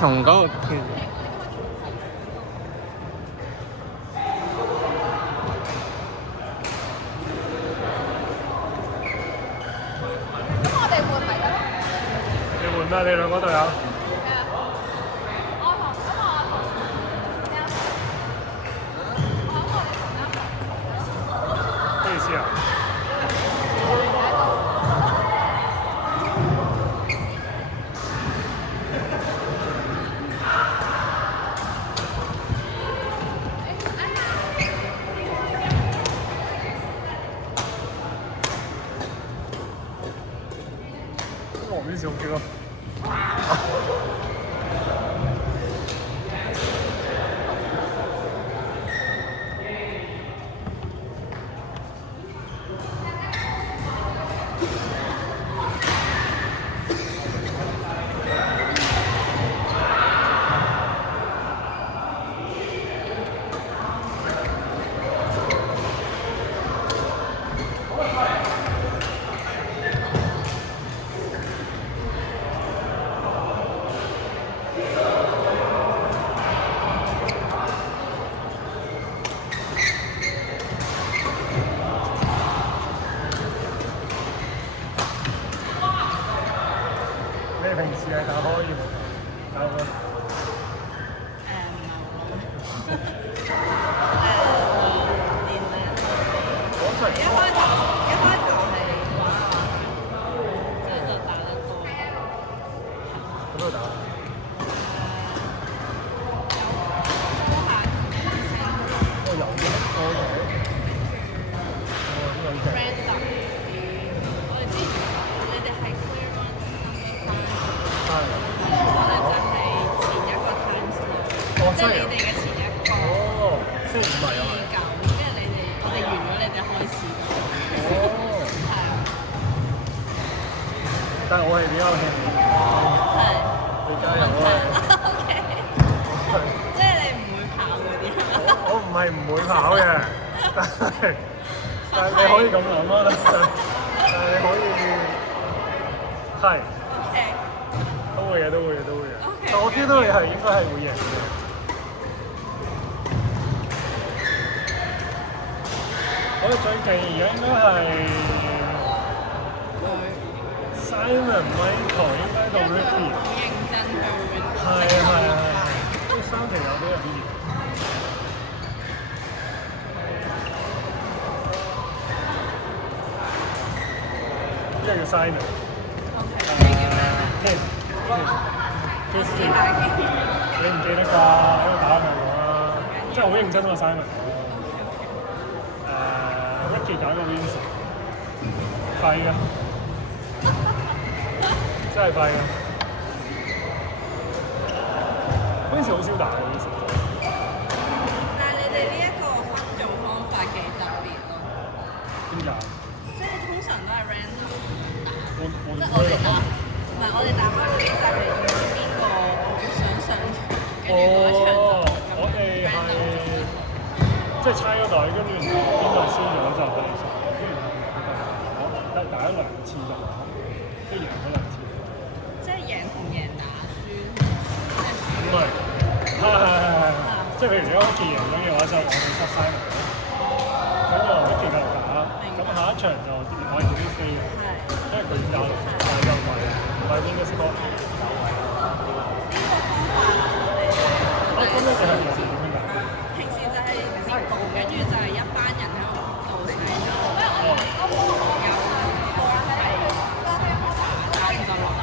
同嗰個咁我哋換咪得咯？你換咩？你兩個都有。係啊。我同咁我同咩啊？我哋同咩咩意思啊？我唔知小叫。你平時係打開業打開？一開頭係玩，之後就打得多。咁都打？哦，有嘅，哦，呢個 OK。我哋之前你哋係 clear one number 5，係。我哋就係前一個 time slot，即係你哋嘅前一個。哦，星期五係啊。9，跟住你哋我哋完咗你哋開始。哦。係啊。但係我係比較輕啲。係。你加油啊 ！OK。即係你唔會跑嗰啲。我唔係唔會跑嘅，但係你可以咁諗咯，但係你可以係 OK。都會嘅，都會嘅，都會嘅。 OK，但我 feel 到你係應該係會贏嘅。我哋最近而家應該係 Simon Michael 應該到 Ricky。好認真去係啊係啊係啊！呢三條友都有啲熱。呢個叫 Simon。Christy，你唔記得啩？喺度打咪講啦，真係好認真喎 Simon。Ricky 搞個 Vincent，廢嘅，真係廢嘅。Vincent 好少打嘅 Vincent。但係你哋呢一個分組方法幾特別咯，點解？即係通常都係 random 打，我即係我哋打，唔係我哋打開嗰啲就係唔知邊個想上場，跟住嗰一場就我哋係即係猜嗰隊，跟住邊隊輸咗就係上，跟住打一兩次就話，跟住贏咗兩次。即係贏同贏打輸，即係輸唔係，係，即係譬如你屋企贏咗嘅話，就我哋出 Simon，跟住我屋企繼續打，咁下一場就我自己飛嘅，因為佢打6，但係就唔係邊個 score。咁你哋係平時點樣打？平時就係接報，跟住就係一班人喺度導晒咗，有個係打咗就落嚟，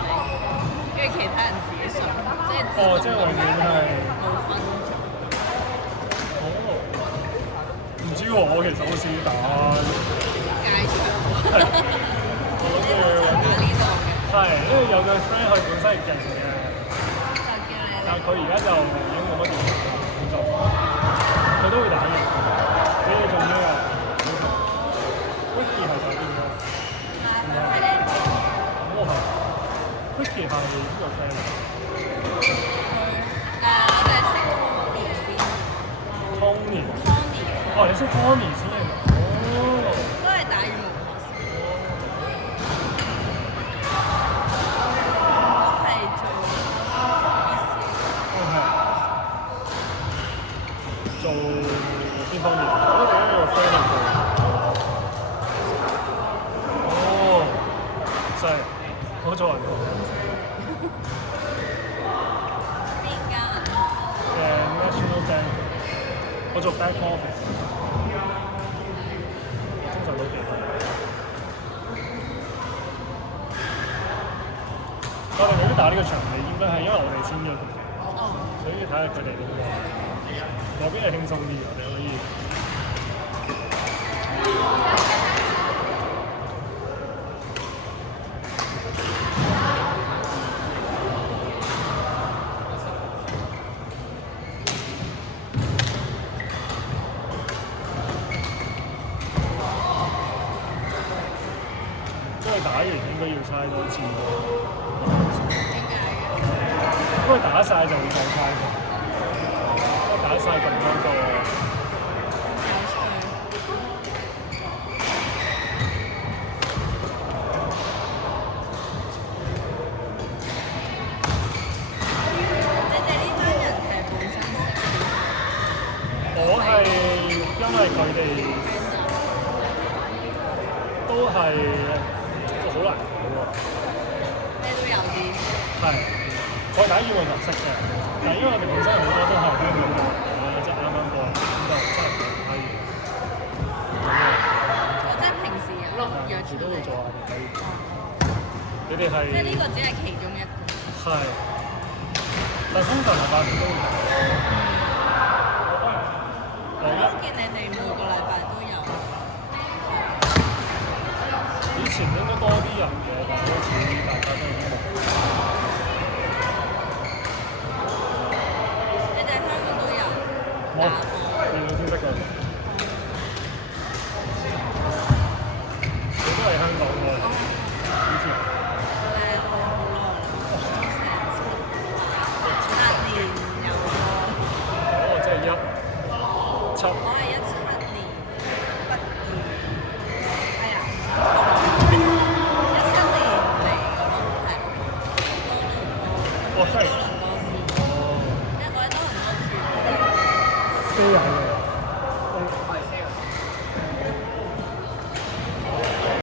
跟住其他人自己上，即係哦，即係永遠係冇分組。唔知喎，我其實好少打。街場，我諗住打呢度嘅，係，因為有個 friend 佢本身係勁嘅，就叫你但係佢而家就已經冇乜點打，咁就佢都會打嘅。你哋仲咩啊？Ricky 係打邊個？我係 Ricky 係邊個 friend 啊我哋識 ？Tony。 Tony，哦，你識 Tony 先？哦。都係打羽毛球。我係做 BCA。做邊方面？我哋呢個 friend 嚟做。哦，真係好做人。邊間National Bank， 我做 back office， 通常都幾好。我哋未必打呢個場地，應該係因為我哋簽咗佢哋，所以睇下佢哋點講。嗰邊係輕鬆啲，我哋可以。因為打完應該要嘥多次，點解嘅？因為打晒就會再嘥嘅，打晒咁多個。有趣。你哋呢班人係本身識我係因為佢哋都係好難講喎。你都有啲。係，我打羽毛球識嘅，但係因為我哋本身好多都係香港人即係啱啱過嚟，咁就真係唔打羽。我即係平時有約出嚟。都會做下嘅。你哋係？即係呢個只係其中一個。係，但係通常係8點都會打。我見你哋每個禮拜都有。以前應該多啲人嘅，但係好似大家都已經冇。你哋香港都有冇，打波。見到先識㗎。你都係香港喎，以前。好耐啦，7年有咯。哦，即係17。我係17年畢業，係啊，17年嚟嘅咯，係多倫多，哦，係。多倫多先，因為我喺多倫多住。飛人嘅。